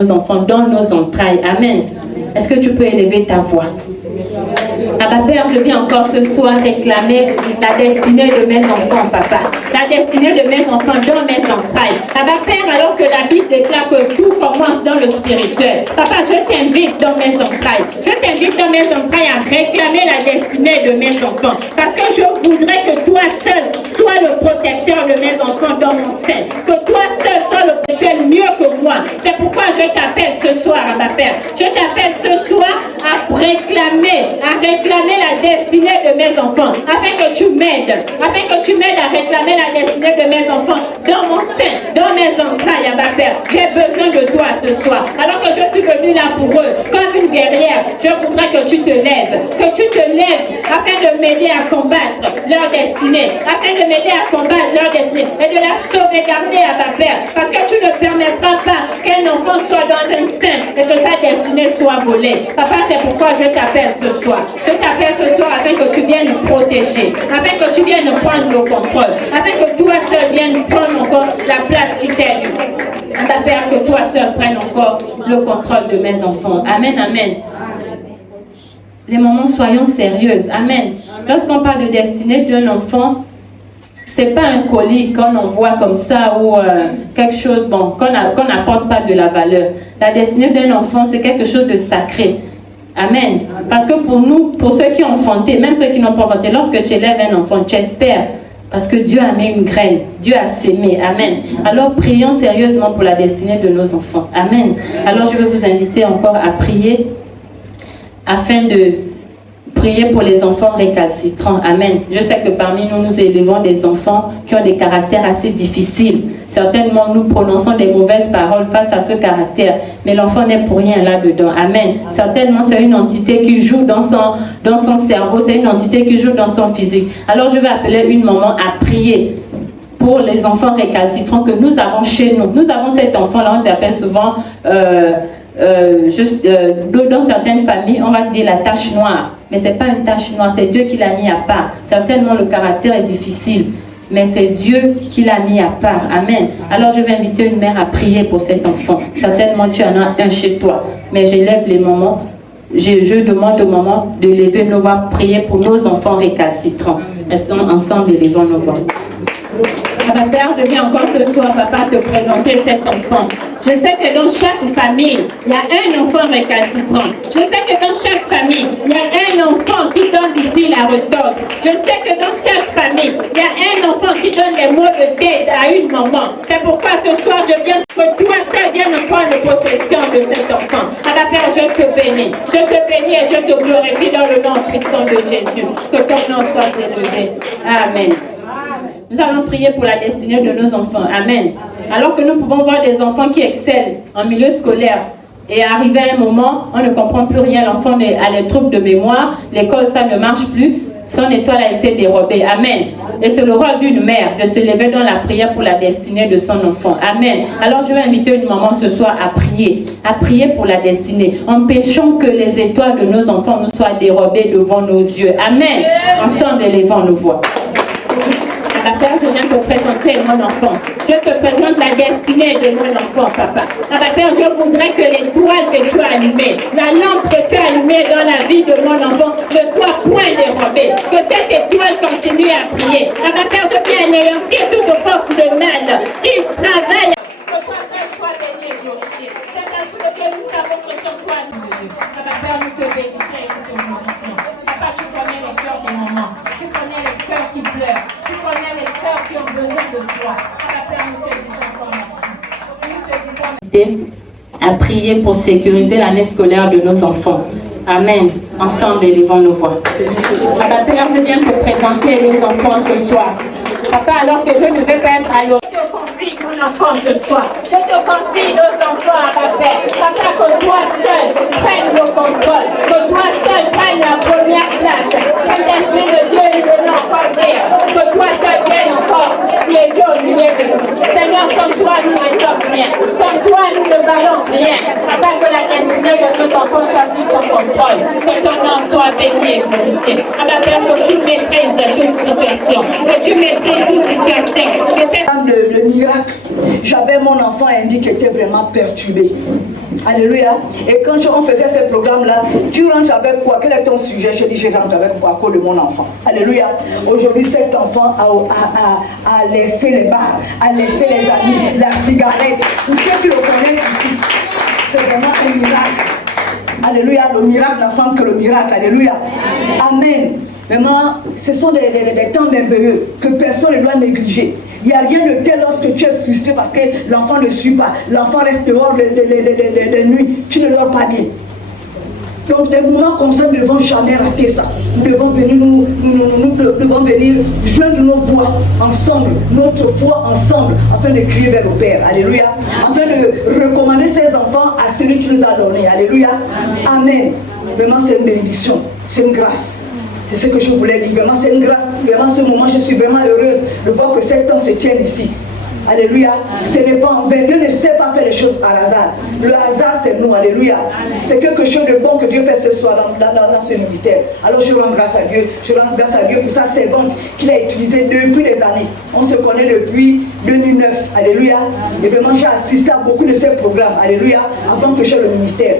nos enfants dans nos entrailles. Amen. Est-ce que tu peux élever ta voix? Abba Père, je viens encore ce soir réclamer la destinée de mes enfants, Papa. La destinée de mes enfants dans mes entrailles. Abba Père, alors que la Bible déclare que tout commence dans le spirituel. Papa, je t'invite dans mes entrailles. Je t'invite dans mes entrailles à réclamer la destinée de mes enfants. Parce que je voudrais que toi seul sois le protecteur de mes enfants dans mon sein. Que toi seul sois le protecteur mieux que moi. C'est pourquoi je t'appelle ce soir, Abba Père. Je t'appelle ce soir à réclamer la destinée de mes enfants, afin que tu m'aides à réclamer la destinée de mes enfants dans mon sein, dans mes entrailles, Abba Père. J'ai besoin de toi ce soir. Alors que je suis venue là pour eux, comme une guerrière, je voudrais que tu te lèves, afin de m'aider à combattre leur destinée, afin de m'aider à combattre leur destinée et de la sauvegarder, Abba Père, parce que tu ne permettras pas qu'un enfant soit dans un sein et que sa destinée soit volée. Papa, c'est pourquoi je t'appelle ce soir. Je t'appelle ce soir afin que tu viennes nous protéger, afin que tu viennes prendre le contrôle, afin que toi seul viennes prendre encore la place qui t'est due. Abba Père, que toi seul prenne encore le contrôle de mes enfants. Amen, amen. Les moments, soyons sérieuses. Amen. Lorsqu'on parle de destinée d'un enfant, c'est pas un colis qu'on envoie comme ça ou quelque chose bon, qu'on n'apporte pas de la valeur. La destinée d'un enfant, c'est quelque chose de sacré. Amen. Parce que pour nous, pour ceux qui ont enfanté, même ceux qui n'ont pas enfanté, lorsque tu élèves un enfant, tu espères. Parce que Dieu a mis une graine, Dieu a sémé. Amen. Alors prions sérieusement pour la destinée de nos enfants. Amen. Alors je vais vous inviter encore à prier afin de prier pour les enfants récalcitrants. Amen. Je sais que parmi nous, nous élevons des enfants qui ont des caractères assez difficiles. Certainement, nous prononçons des mauvaises paroles face à ce caractère. Mais l'enfant n'est pour rien là-dedans. Amen. Certainement, c'est une entité qui joue dans son cerveau. C'est une entité qui joue dans son physique. Alors, je vais appeler une maman à prier pour les enfants récalcitrants que nous avons chez nous. Nous avons cet enfant-là, on l'appelle souvent... dans certaines familles, on va dire la tache noire. Mais ce n'est pas une tache noire, c'est Dieu qui l'a mis à part. Certainement, le caractère est difficile, mais c'est Dieu qui l'a mis à part. Amen. Alors, je vais inviter une mère à prier pour cet enfant. Certainement, tu en as un chez toi. Mais j'élève les mamans. Je demande aux mamans de lever nos voix, prier pour nos enfants récalcitrants. Restons ensemble, élevons nos voix. Abba Père, je viens encore ce soir, Papa, te présenter cet enfant. Je sais que dans chaque famille, il y a un enfant récalcitrant. Je sais que dans chaque famille, il y a un enfant qui donne du fil à retordre. Je sais que dans chaque famille, il y a un enfant qui donne des mots de tête à une maman. C'est pourquoi ce soir, je viens que toi seul viennes prendre possession de cet enfant. Abba Père, je te bénis. Je te bénis et je te glorifie dans le nom puissant de Jésus. Que ton nom soit élevé. Amen. Nous allons prier pour la destinée de nos enfants. Amen. Alors que nous pouvons voir des enfants qui excellent en milieu scolaire et arrivé à un moment, on ne comprend plus rien, l'enfant a les troubles de mémoire, l'école ça ne marche plus, son étoile a été dérobée. Amen. Et c'est le rôle d'une mère de se lever dans la prière pour la destinée de son enfant. Amen. Alors je vais inviter une maman ce soir à prier pour la destinée. Empêchons que les étoiles de nos enfants nous soient dérobées devant nos yeux. Amen. Ensemble, élevons nos voix. Père, je viens te présenter mon enfant. Je te présente la destinée de mon enfant, Papa. Père, je voudrais que l'étoile que tu as allumée, la lampe que tu as allumée dans la vie de mon enfant, ne soit point dérobée. Que cette étoile continue à prier. Père, je viens anéantir toute force de mal qui travaille. Que toi seul sois béni et glorifié. C'est dans tout lequel nous savons que ton toi nous bénit. Père, nous te bénissons et nous te glorifions. Papa, tu connais les cœurs des mamans. Tu connais les cœurs qui pleurent. Tu connais les cœurs qui ont besoin de toi. Père, nous te disons à prier pour sécuriser l'année scolaire de nos enfants. Amen. Ensemble, élevons nos voix. Père, je viens te présenter nos enfants ce soir. Papa, alors que je ne vais pas être à l'eau, je te confie mon enfant ce soir. Je te confie nos enfants à ta Père. Papa, que toi seul prenne le contrôle. Que toi seul prenne la première place. Que l'Esprit de Dieu nous donne encore dire. Que toi seul viennes encore siéger au milieu de nous. Seigneur, sans toi, nous ne sommes rien. Sans toi, nous ne valons rien. Papa, que la destinée que notre enfant soit sous ton contrôle, que ton nom soit béni et glorifié. Abba Père, que tu maîtrises toute situation, que tu maîtrises toute situation. Le miracle, j'avais mon enfant Andy qui était vraiment perturbé. Alléluia. Et quand on faisait ce programme-là, tu rentres avec quoi? Quel est ton sujet? Je dis, je rentre avec quoi? À cause de mon enfant. Alléluia. Aujourd'hui, cet enfant a laissé les bars, a laissé les amis, la cigarette. Tous ceux qui le connaissent ici, c'est vraiment un miracle. Alléluia. Le miracle n'enfant que le miracle. Alléluia. Amen. Vraiment, ce sont des temps merveilleux que personne ne doit négliger. Il n'y a rien de tel lorsque tu es frustré parce que l'enfant ne suit pas. L'enfant reste dehors les nuits. Tu ne dors pas bien. Donc des moments comme ça ne devons jamais rater ça. Nous devons venir, nous devons venir joindre nos voix ensemble, notre foi ensemble, afin de crier vers le Père. Alléluia. Afin de recommander ses enfants à celui qui nous a donné. Alléluia. Amen. Vraiment c'est une bénédiction. C'est une grâce. C'est ce que je voulais dire. Vraiment, c'est une grâce. Vraiment, ce moment, je suis vraiment heureuse de voir que cet temps se tient ici. Alléluia. Ce n'est pas en vain. Dieu ne sait pas faire les choses par hasard. Le hasard, c'est nous. Alléluia. C'est quelque chose de bon que Dieu fait ce soir dans ce ministère. Alors, je rends grâce à Dieu. Je rends grâce à Dieu pour sa servante qu'il a utilisée depuis des années. On se connaît depuis 2009. Alléluia. Et vraiment, j'ai assisté à beaucoup de ces programmes. Alléluia. Avant que je sois le ministère.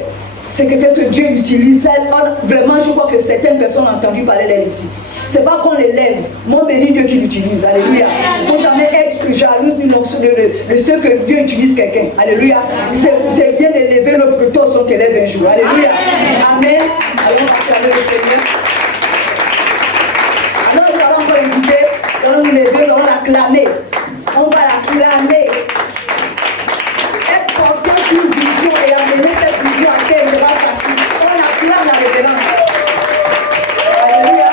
C'est quelqu'un que Dieu utilise. Vraiment, je crois que certaines personnes ont entendu parler d'elle ici. C'est pas qu'on l'élève, mon béni Dieu qui l'utilise. Alléluia. Il ne faut jamais être jalouse de ce que Dieu utilise quelqu'un. Alléluia. C'est bien d'élever notre que tous sont élèves un jour. Alléluia. Amen. Alors on va acclamer le Seigneur. Alors nous allons encore écouter, nous allons nous lever, nous allons l'acclamer. On va l'acclamer. Et porter une vision et amener cette vision à terre. On acclame la révérence. Alléluia.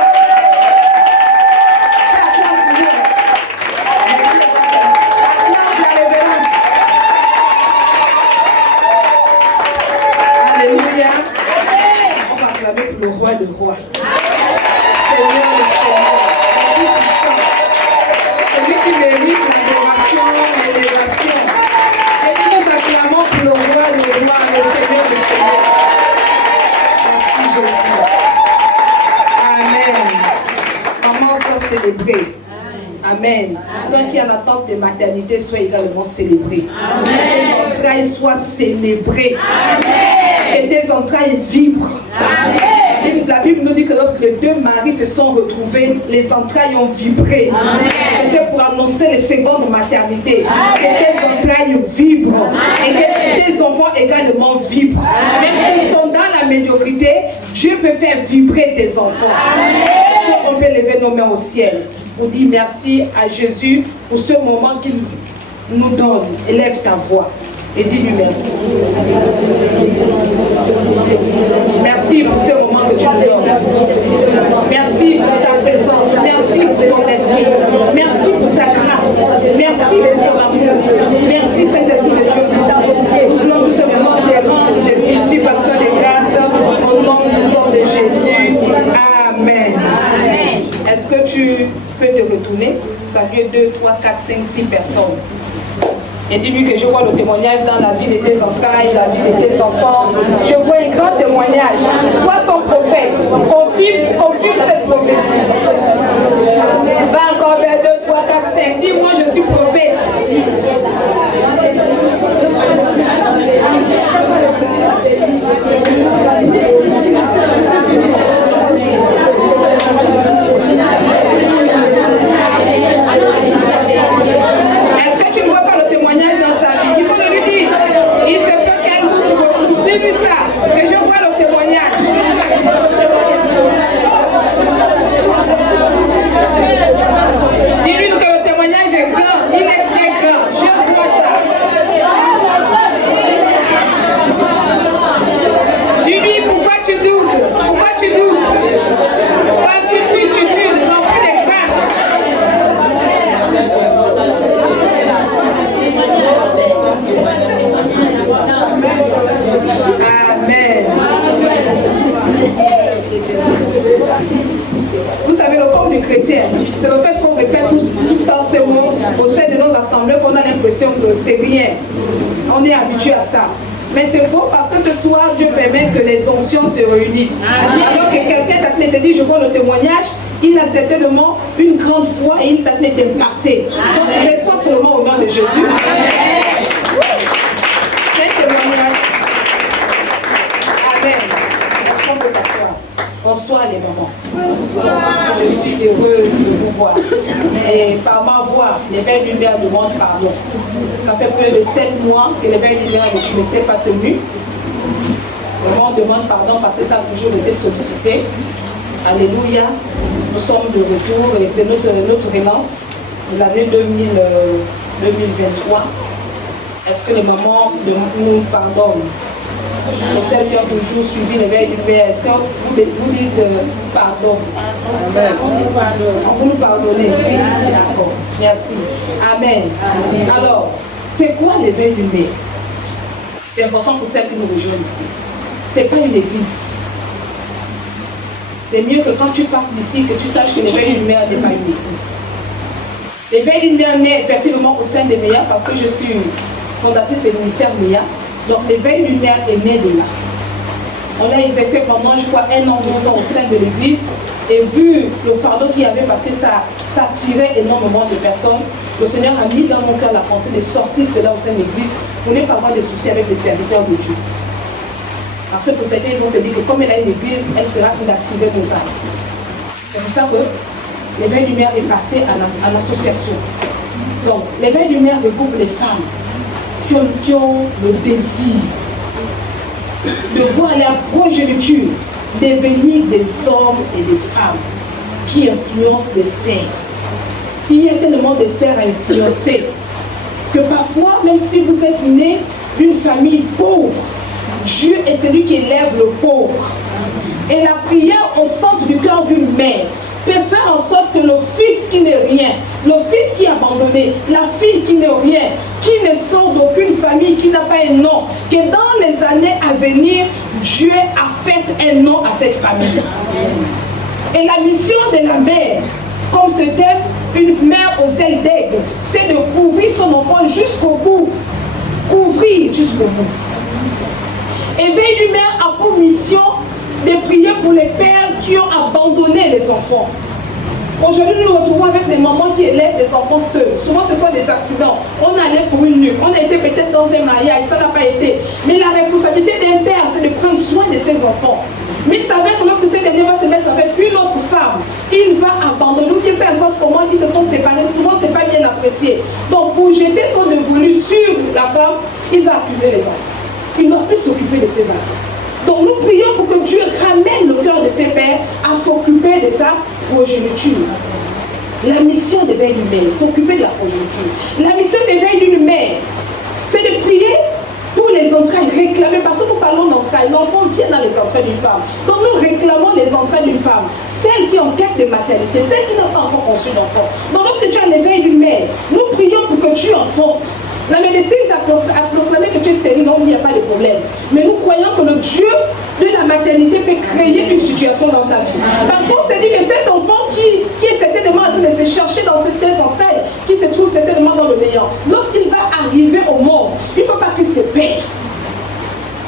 Alléluia. On va acclamer pour le roi de rois. Seigneur, le Seigneur. Celui qui mérite l'adoration et l'élévation. Et nous acclamons pour le roi de rois, le Seigneur, le Seigneur. Merci Jésus. Amen. Maman, sois célébrée. Amen. Toi qui es en attente de maternité, sois également célébré. Que tes entrailles soient célébrées. Que tes entrailles vibrent. La Bible nous dit que lorsque les deux maris se sont retrouvés, les entrailles ont vibré. C'était pour annoncer les secondes maternités. Que tes entrailles vibrent. Et que tes enfants également vibrent. Même s'ils sont dans la médiocrité, Dieu peut faire vibrer tes enfants. On peut lever nos mains au ciel. On dit merci à Jésus pour ce moment qu'il nous donne. Élève ta voix et dis-lui merci. Merci pour ce moment que tu nous donnes. Merci pour ta présence. Merci pour ton esprit. Merci pour ta grâce. Merci pour ton amour. Merci Saint-Esprit de Dieu. Nous voulons tout ce moment te rendre des multiples actions de grâce au nom puissant de Jésus. Amen. Est-ce que tu peux te retourner, saluer 2, 3, 4, 5, 6 personnes et dis-lui que je vois le témoignage dans la vie de tes entrailles, la vie de tes enfants. Je vois un grand témoignage. Sois son prophète. Confirme cette prophétie. Va encore vers 2, 3, 4, 5. Dis-moi, je suis prophète. Est-ce que tu ne vois pas le témoignage dans sa vie? Il faut lui dire. Il se peut qu'elle vous dis ça, que je vois le témoignage. Dis-lui que le témoignage est grand, il est très grand. Je vois ça. Dis-lui pourquoi tu doutes. Pourquoi tu doutes? Pas tu non plus de grâce. Amen. Vous savez, le corps du chrétien, c'est le fait qu'on répète tout le temps ces mots au sein de nos assemblées qu'on a l'impression que c'est rien. On est habitué à ça. Mais c'est faux parce que ce soir, Dieu permet que les onctions se réunissent. Alors que quelqu'un t'a dit, je vois le témoignage, il a certainement une grande foi et il t'a impacté. Donc, reçois seulement au nom de Jésus. C'est un témoignage. Amen. Est-ce qu'on peut s'asseoir? Bonsoir les mamans. Bonsoir. Je suis heureuse de vous voir. Et par ma voix, l'éveil lumière demande pardon. Ça fait plus de 7 mois que l'éveil lumière ne s'est pas tenu. On demande pardon parce que ça a toujours été sollicité. Alléluia. Nous sommes de retour et c'est notre relance de l'année 2023. Est-ce que les mamans nous pardonnent? Pour celles qui ont toujours suivi l'éveil du Père, est-ce que vous dites pardon? Amen. Vous nous pardonnez? D'accord. Merci. Amen. Alors, c'est quoi l'éveil du Père? C'est important pour celles qui nous rejoignent ici. Ce n'est pas une église. C'est mieux que quand tu partes d'ici, que tu saches que l'éveil du Père n'est pas une église. L'éveil du Père naît effectivement au sein des meilleurs parce que je suis fondatrice du ministère MEA. Donc l'éveil lumière est né de là. On l'a exercé pendant, je crois, 1 an, 2 ans au sein de l'église. Et vu le fardeau qu'il y avait, parce que ça attirait énormément de personnes, le Seigneur a mis dans mon cœur la pensée de sortir cela au sein de l'église pour ne pas avoir de soucis avec les serviteurs de Dieu. Parce que pour certains, ils vont se dire que comme elle a une église, elle sera d'attirer nos âmes. C'est pour ça que l'éveil lumière est passé à l'association. Donc l'éveil lumière regroupe les femmes qui ont le désir de voir la progéniture devenir des hommes et des femmes qui influencent les siens. Il y a tellement de sphères à influencer que parfois, même si vous êtes né d'une famille pauvre, Dieu est celui qui élève le pauvre. Et la prière au centre du cœur d'une mère peut faire en sorte que le fils qui n'est rien, le fils qui est abandonné, la fille qui n'est rien, qui ne sort d'aucune famille, qui n'a pas un nom, que dans les années à venir, Dieu a fait un nom à cette famille. Et la mission de la mère, comme c'était une mère aux ailes d'aigle, c'est de couvrir son enfant jusqu'au bout. Couvrir jusqu'au bout. Éveil Lumière a pour mission de prier pour les pères qui ont abandonné les enfants. Aujourd'hui, nous nous retrouvons avec des mamans qui élèvent les enfants seuls. Souvent, ce sont des accidents. On allait pour une nuque. On a été peut-être dans un mariage. Ça n'a pas été. Mais la responsabilité d'un père, c'est de prendre soin de ses enfants. Mais il savait que lorsque cet dernier va se mettre avec une autre femme, il va abandonner. Ou peu importe comment ils se sont séparés. Souvent, ce n'est pas bien apprécié. Donc, pour jeter son dévolu sur la femme, il va accuser les enfants. Il ne va plus s'occuper de ses enfants. Donc nous prions pour que Dieu ramène le cœur de ses pères à s'occuper de sa progéniture. La mission d'éveil d'une mère, s'occuper de la progéniture. La mission d'éveil d'une mère, c'est de prier pour les entrailles, réclamer, parce que nous parlons d'entrailles, l'enfant vient dans les entrailles d'une femme. Donc nous réclamons les entrailles d'une femme, celle qui est en quête de maternité, celle qui n'a pas encore conçu d'enfant. Donc lorsque tu as l'éveil d'une mère, nous prions pour que tu enfantes. La médecine t'a proclamé que tu es stérile, non, il n'y a pas de problème. Mais nous croyons que le Dieu de la maternité peut créer une situation dans ta vie. Parce qu'on s'est dit que cet enfant qui est certainement en train de se chercher dans cette entrailles, qui se trouve certainement dans le néant, lorsqu'il va arriver au monde, il ne faut pas qu'il se perde.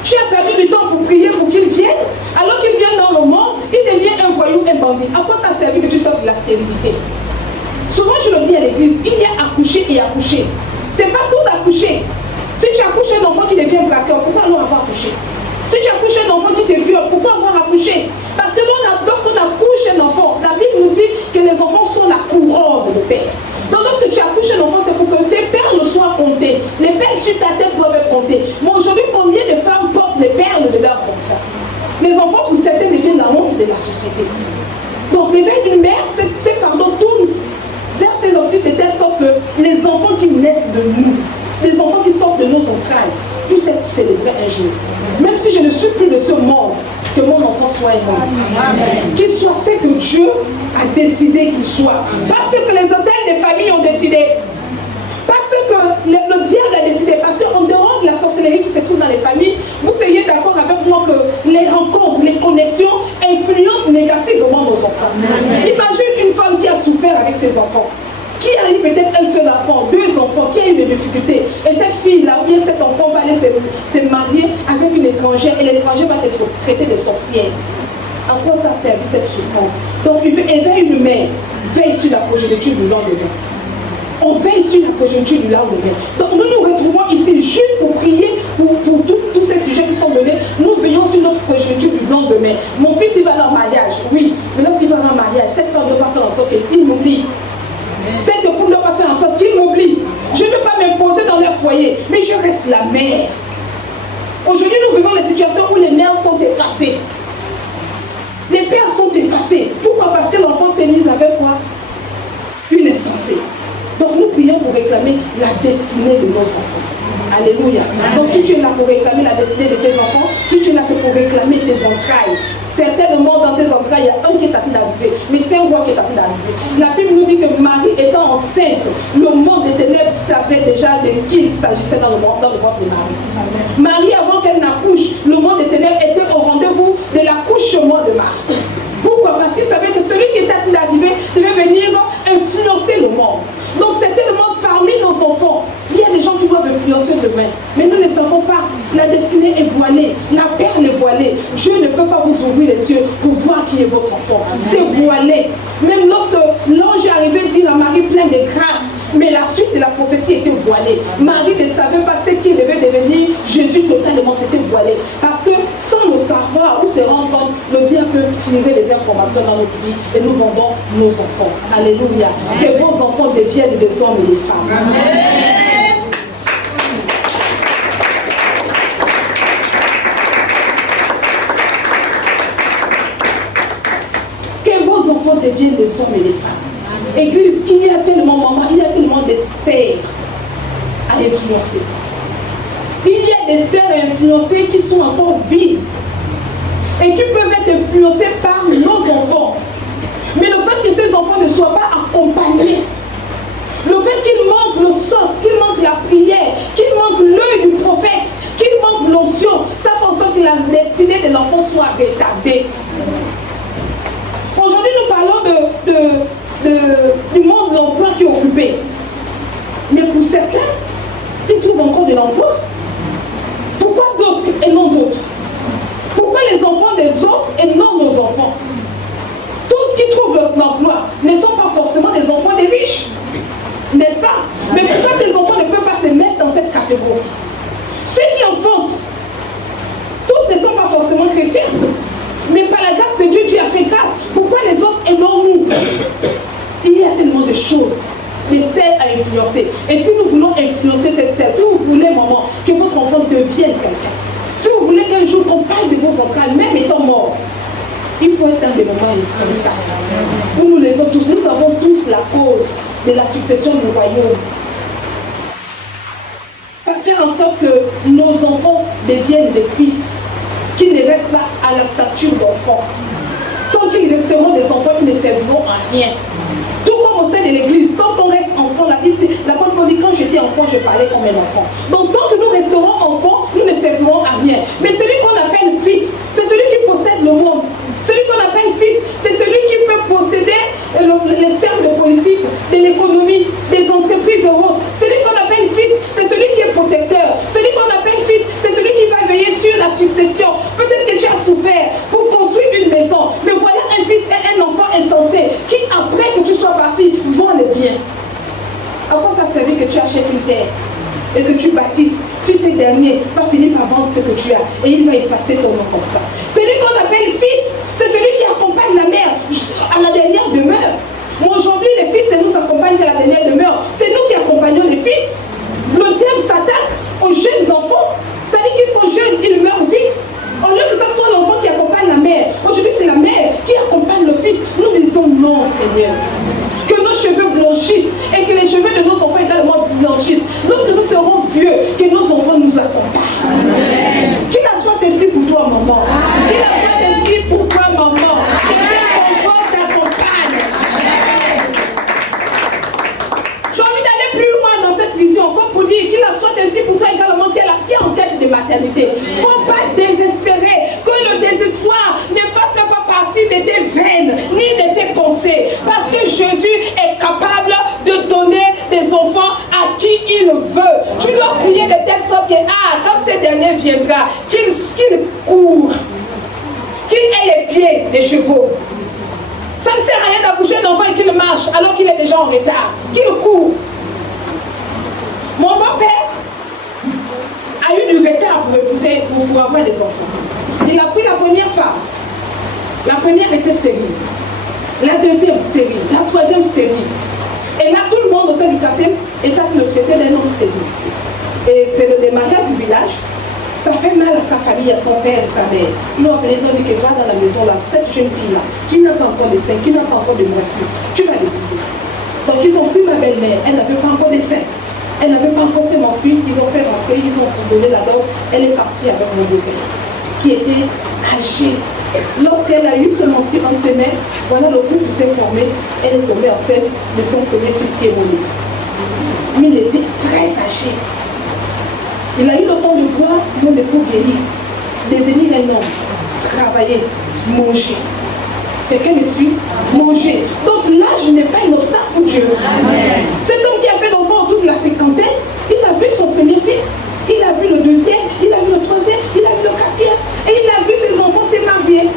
Tu as perdu du temps pour prier pour qu'il vienne, alors qu'il vient dans le monde, il devient un voyou, un bandit. À quoi ça sert que tu sortes de la stérilité? Souvent je le dis à l'église, il y a accoucher et accoucher. C'est pas tout d'accoucher. Si tu accouches un enfant qui devient braqueur, pourquoi alors avoir accouché? Si tu accouches un enfant qui te viole, pourquoi avoir accouché? Parce que lorsqu'on accouche un enfant, la Bible nous dit que les enfants sont la couronne de père. Donc lorsque tu accouches un enfant, c'est pour que tes perles soient comptées. Les perles sur ta tête doivent être comptées. Mais aujourd'hui, combien de femmes portent les perles de leurs enfants? Les enfants, pour certains, deviennent la honte de la société. Donc l'éveil d'une mère, c'est pardon, tourne vers ces optiques de telle sorte que les enfants qui naissent de nous, les enfants qui sortent de nos entrailles, puissent être célébrés un jour. Même si je ne suis plus de ce monde, que mon enfant soit aimé. Qu'il soit ce que Dieu a décidé qu'il soit. Parce que les hôtels des familles ont décidé. Parce que le diable a décidé. Parce qu'en dehors de la sorcellerie qui se trouve dans les familles, vous seriez d'accord avec moi que les rencontres, les connexions influencent négativement nos enfants. Imagine une femme qui a souffert avec ses enfants, qui a eu peut-être un seul enfant, 2 enfants, qui a eu des difficultés. Et cette fille-là, ou bien cet enfant va aller se marier l'étranger et l'étranger va être traité de sorcière. À quoi ça sert cette souffrance? Donc, éveille une mère, veille sur la progéniture du lendemain. On veille sur la conjoncture du lendemain. Donc nous nous retrouvons ici juste pour prier pour tous ces sujets qui sont donnés. Nous veillons sur notre conjoncture du lendemain. Mon fils, il va dans le mariage, oui. Mais lorsqu'il va dans le mariage, cette femme ne doit pas faire en sorte qu'il m'oublie. Cette épouse ne doit pas faire en sorte qu'il m'oublie. Je ne veux pas m'imposer dans leur foyer, mais je reste la mère. Aujourd'hui, nous vivons des situations où les mères sont effacées. Les pères sont effacés. Pourquoi? Parce que l'enfant s'est mis avec quoi? Une insensée. Donc nous prions pour réclamer la destinée de nos enfants. Alléluia. Donc si tu es là pour réclamer la destinée de tes enfants, si tu es là c'est pour réclamer tes entrailles. Certainement dans tes entrailles, il y a un qui est à train d'arriver, mais c'est un roi qui est à train d'arriver. La Bible nous dit que Marie étant enceinte, le monde des ténèbres savait déjà de qui il s'agissait dans le ventre de Marie. Marie, avant qu'elle n'accouche, le monde des ténèbres était au rendez-vous de l'accouchement de Marie. Pourquoi? Parce qu'il savait que celui qui était à train d'arriver devait venir influencer le monde. Donc certainement parmi nos enfants, il y a des gens qui doivent influencer demain. Mais nous ne savons pas. La destinée est voilée. La perle est voilée. Dieu ne peut pas vous ouvrir les yeux pour voir qui est votre enfant. C'est voilé. Même lorsque l'ange est arrivé dire à Marie pleine de grâce, mais la suite de la prophétie était voilée. Marie ne savait pas ce qui devait devenir Jésus totalement, c'était voilé. Parce que sans le savoir ou se rendre compte, le diable peut tirer les informations dans notre vie et nous vendons nos enfants. Alléluia. Que vos enfants deviennent des hommes et des femmes. Amen. Que vos enfants deviennent des hommes et des femmes. Église, il y a tellement, maman, il y a tellement de sphères à influencer. Il y a des sphères à influencer qui sont encore vides et qui peuvent être influencées par nos enfants. Mais le fait que ces enfants ne soient pas accompagnés, le fait qu'il manque le sang, qu'il manque la prière, qu'il manque l'œil du prophète, qu'il manque l'onction, ça fait en sorte que la destinée de l'enfant soit retardée. Aujourd'hui, nous parlons du monde de l'emploi qui est occupé. Mais pour certains, ils trouvent encore de l'emploi. Pourquoi d'autres et non d'autres? Pourquoi les enfants des autres et non nos enfants? Tous qui trouvent l'emploi ne sont pas forcément des enfants des riches. N'est-ce pas? Mais pourquoi les enfants ne peuvent pas se mettre dans cette catégorie? Ceux qui enfantent, tous ne sont pas forcément chrétiens. Mais par la grâce de Dieu, Dieu a fait grâce. Pourquoi les autres et non nous? Il y a tellement de choses, des serres à influencer. Et si nous voulons influencer cette serre, si vous voulez, maman, que votre enfant devienne quelqu'un, si vous voulez qu'un jour qu'on parle de vos entrailles, même étant mort, il faut être un des moments comme ça. Où nous levons tous, nous savons tous la cause de la succession du royaume. Pas faire en sorte que nos enfants deviennent des fils qui ne restent pas à la stature d'enfants. Tant qu'ils resteront des enfants, ils ne serviront à rien. Tout comme au sein de l'église, quand on reste enfant, la Bible dit quand j'étais enfant, je parlais comme un enfant. Donc tant que nous resterons enfants, nous ne servirons à rien. Mais celui qu'on appelle fils, c'est celui qui possède le monde. Celui qu'on appelle fils, c'est celui qui peut posséder les sphères de politique, de l'économie, des entreprises et autres. Celui qu'on appelle fils, c'est celui qui est protecteur. Celui qu'on appelle fils, c'est celui qui va veiller sur la succession. Peut-être que tu as souffert pour construire une maison, mais voilà un fils et un enfant insensé qui, après que tu sois parti, vend les biens. À quoi ça servit que tu achètes une terre et que tu bâtisses? Si ces derniers va finir par vendre ce que tu as et il va effacer ton nom comme ça. Celui qu'on appelle fils, c'est celui qui accompagne la mère à la dernière demeure. Mais aujourd'hui, les fils ne nous accompagnent qu'à la dernière demeure. C'est nous qui accompagnons les fils. Le diable s'attaque aux jeunes enfants. C'est-à-dire qu'ils sont jeunes, ils meurent vite. Au lieu que ce soit l'enfant qui accompagne la mère, aujourd'hui c'est la mère qui accompagne le fils. Nous disons non, Seigneur. Que nos cheveux blanchissent et que les cheveux de nos enfants également blanchissent. Lorsque nous serons vieux, que nos enfants nous accompagnent. Amen. Qu'il en soit ainsi pour toi, maman. Qu'il en soit ainsi pour toi, maman. Que tes enfants t'accompagnent. J'ai envie d'aller plus loin dans cette vision, comme pour dire qu'il en soit ainsi pour toi également qui est en quête de maternité. Il ne faut pas désespérer, que le désespoir ne fasse même pas partie de tes veines, ni de tes pensées. Parce que en retard, qu'il court. Mon beau-père a eu du retard pour épouser, pour avoir des enfants. Il a pris la première femme. La première était stérile. La deuxième stérile. La troisième stérile. Et là, tout le monde au sein du quartier est appelé le traité d'un homme stérile. Et c'est le démarrage du village. Ça fait mal à sa famille, à son père et sa mère. Ils l'ont appelé, ils ont dit que va dans la maison là, cette jeune fille-là, qui n'a pas encore de seins, qui n'a pas encore de menstrues, tu vas l'épouser. Donc ils ont pris ma belle-mère, elle n'avait pas encore de seins. Elle n'avait pas encore ses menstrues, ils ont fait rentrer, ils ont donné la dot, elle est partie avec mon beau-père, qui était âgé. Lorsqu'elle a eu ce menstrues entre ses mains, voilà le couple s'est formé, elle est tombée enceinte de son premier fils qui est mort. Mais il était très âgé. Il a eu le temps de voir mon époux vieillir, devenir un homme, travailler, manger. Quelqu'un me suit? Manger. Donc l'âge n'est pas un obstacle pour Dieu. Amen. Cet homme qui a fait l'enfant autour de la cinquantaine, il a vu son premier fils, il a vu le deuxième, il a vu le troisième, il a vu le quatrième, et il a vu ses enfants se marier.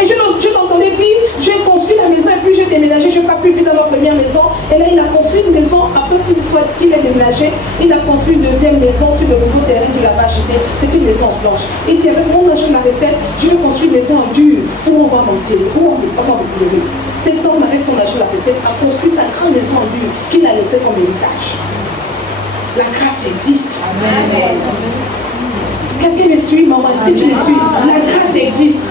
Et je l'entendais dire, j'ai construit la maison et puis j'ai déménagé, je n'ai pas pu vivre dans ma première maison. Et là, il a construit une maison, après qu'il ait déménagé, il a construit une deuxième maison sur le nouveau terrain de la vache. C'est une maison en planche. Il dit, avec mon âge de la retraite, je vais construire une maison en dur, où on va monter, où on va me pleurer. Cet homme, avec son âge de la retraite, a construit sa grande maison en dur qu'il a laissée comme héritage. La grâce existe. Amen. Quelqu'un me suit, maman, si tu me suis, la grâce existe.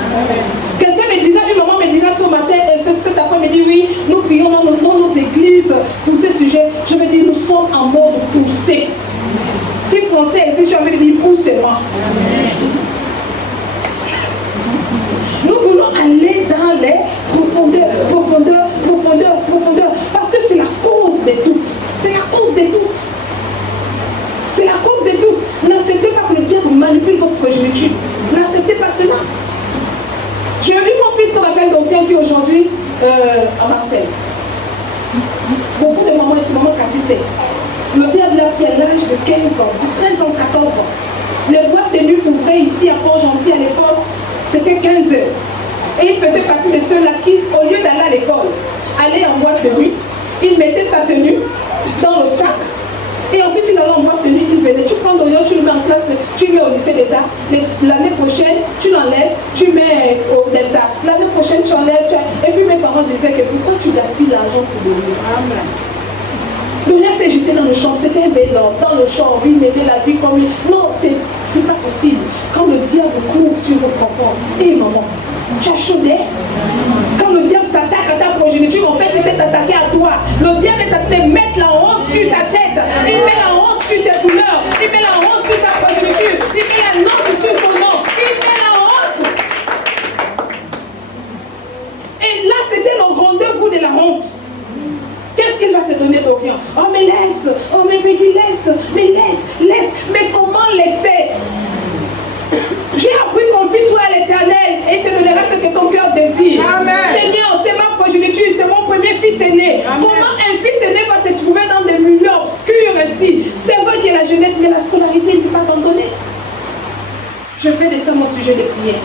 Quelqu'un me dira, une maman me dira ce matin, cet après-midi, oui, nous prions dans nos églises pour ce sujet. Je me dis, nous sommes en mode poussé. Si français existe, j'ai envie de dire, poussez-moi. Nous voulons aller dans les profondeurs, profondeurs, profondeurs, profondeurs, parce que c'est la cause de tout. C'est la cause de tout. C'est la cause de tout. N'acceptez pas que le diable manipule votre progéniture. N'acceptez pas cela. J'ai vu mon fils qu'on appelle Docteur qui aujourd'hui à Marseille. Beaucoup de mamans et ses mamans catissent. Le diable l'a pris à l'âge de 15 ans, de 13 ans, 14 ans. Les boîtes de nuit ouvraient ici à Port-Gentil à l'époque, c'était 15 heures. Et il faisait partie de ceux-là qui, au lieu d'aller à l'école, allaient en boîte de nuit. Il mettait sa tenue dans le sac. Et ensuite, il allait en boîte de nuit, il venait. Tu prends l'oignon, tu le mets en classe, tu mets au lycée d'État. L'année prochaine, tu l'enlèves, tu mets au Delta. L'année prochaine, tu enlèves. Et puis mes parents disaient que pourquoi tu gaspilles l'argent pour dormir? Amen. Donia s'est jeté dans le champ, c'était un bel homme. Dans le champ, il mettait la vie comme lui. Non, c'est pas possible. Quand le diable court sur votre enfant, hé maman, tu as chaudé. Quand le diable s'attaque à ta progéniture, en fait, il s'est attaqué à toi. Le diable est à te mettre la honte sur ta tête. Il met la honte sur tes couleurs. Il met la honte sur ta progéniture. Il met la honte sur ton nom. Il met la honte. Et là, c'était le rendez-vous de la honte. Qu'est-ce qu'il va te donner pour rien? Oh, mais laisse. Oh, mais Peggy, laisse. Mais laisse. Mais comment laisser? J'ai appris, confie-toi à l'Éternel et il te donnera ce que ton cœur désire. Amen. Seigneur, c'est ma progéniture, c'est mon premier fils aîné. Amen. Comment un fils aîné va se trouver dans des milieux obscurs ainsi? C'est vrai qu'il y a la jeunesse, mais la scolarité, il ne peut pas t'en donner. Je fais de ça mon sujet de prière.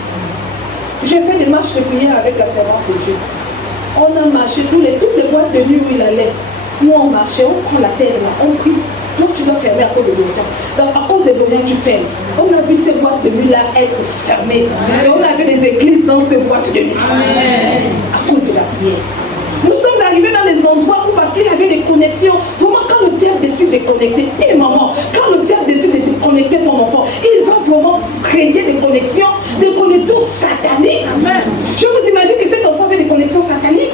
J'ai fait des marches de prière avec la servante de Dieu. On a marché toutes les boîtes de nuit où il allait. Nous on marchait, on prend la terre là, on prie. Donc tu dois fermer à cause de l'Orient. Donc à cause de l'Orient, tu fermes. On a vu ces boîtes de nuit là être fermées. Et on avait des églises dans ces boîtes de nuit. Amen. À cause de la prière. Nous sommes arrivés dans des endroits où parce qu'il y avait des connexions. Vraiment quand le diable décide de connecter, et maman, quand le diable décide de connecter ton enfant, il va vraiment créer des connexions sataniques. Amen. Je vous imagine que cet enfant avait des connexions sataniques.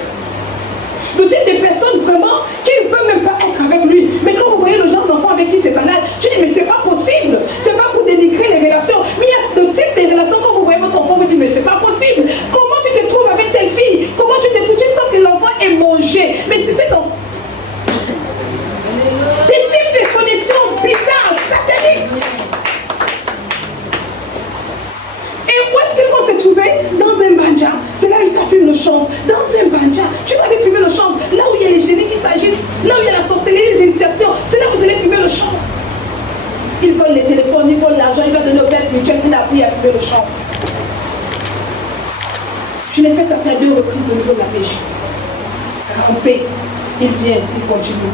Le type de personne vraiment qui ne peut même pas être avec lui. Mais quand vous voyez le genre d'enfant avec qui c'est banal, tu dis mais c'est pas possible. C'est pas pour dénigrer les relations. Mais il y a le type de relations quand vous voyez votre enfant, vous dites mais c'est pas possible. Comment tu te trouves avec telle fille? Comment tu te trouves? Tu sens que l'enfant est mangé. Mais c'est cet enfant. Des types de connexions bizarres, sataniques. Et où est-ce qu'ils vont se trouver? Dans un banja. C'est là où ça fume le champ. Dans un banja. Tu vas aller fumer le champ. Là où il y a les génies qui s'agitent. Là où il y a la sorcellerie, les initiations. C'est là où vous allez fumer le champ. Ils volent les téléphones, ils volent l'argent, ils veulent donner au père spirituel qui n'a appris à fumer le champ. Je l'ai fait taper à 2 reprises au niveau de la pêche. Ramper. Il vient, il continue.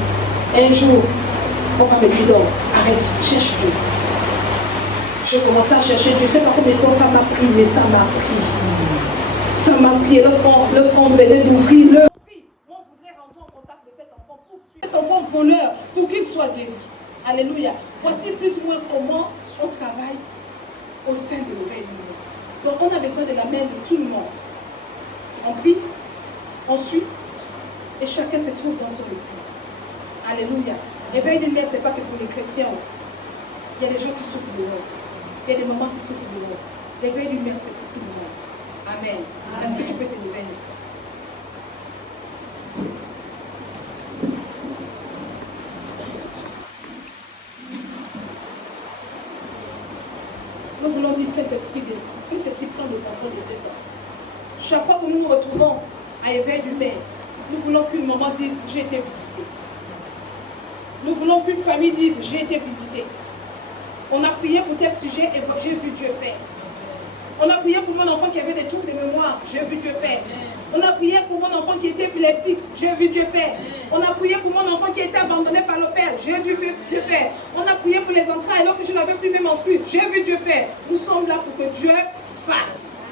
Un jour, on va me dire, arrête, cherche Dieu. Je commençais à chercher Dieu. Je ne sais pas combien de temps ça m'a pris, mais ça m'a pris. Ça m'a pris. Lorsqu'on venait d'ouvrir le... On voudrait rentrer en contact de cet enfant pour suivre cet enfant voleur, pour qu'il soit guéri. Alléluia. Voici plus ou moins comment on travaille au sein de l'éveil lumière. Donc on a besoin de la main de tout le monde. On prie, on suit, et chacun se trouve dans son église. Alléluia. L'éveil lumière, ce n'est pas que pour les chrétiens. Il y a des gens qui souffrent de l'eau. Il y a des mamans qui souffrent de l'eau. L'éveil lumière, c'est pour tout le monde. Amen. Est-ce que tu peux te lever ici? Nous voulons dire Saint-Esprit, prends le contrôle de cet homme. Chaque fois que nous nous retrouvons à éveil lumière, nous voulons qu'une maman dise j'ai été visitée. Nous voulons qu'une famille dise j'ai été visitée. On a prié pour tel sujet et j'ai vu Dieu faire. On a prié pour mon enfant qui avait des troubles de mémoire, j'ai vu Dieu faire. On a prié pour mon enfant qui était épileptique, j'ai vu Dieu faire. On a prié pour mon enfant qui était abandonné par le père, j'ai vu Dieu faire. On a prié pour les entrailles alors que je n'avais plus mes menstrues, j'ai vu Dieu faire. Nous sommes là pour que Dieu fasse.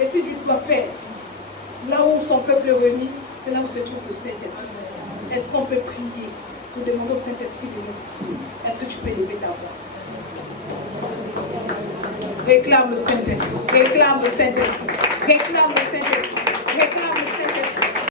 Et si Dieu doit faire, là où son peuple est réuni, c'est là où se trouve le Saint-Esprit. Est-ce qu'on peut prier pour demander au Saint-Esprit de nous visiter? Est-ce que tu peux lever ta voix? Réclame le Saint-Esprit. Réclame le Saint-Esprit. Réclame le Saint-Esprit. Réclame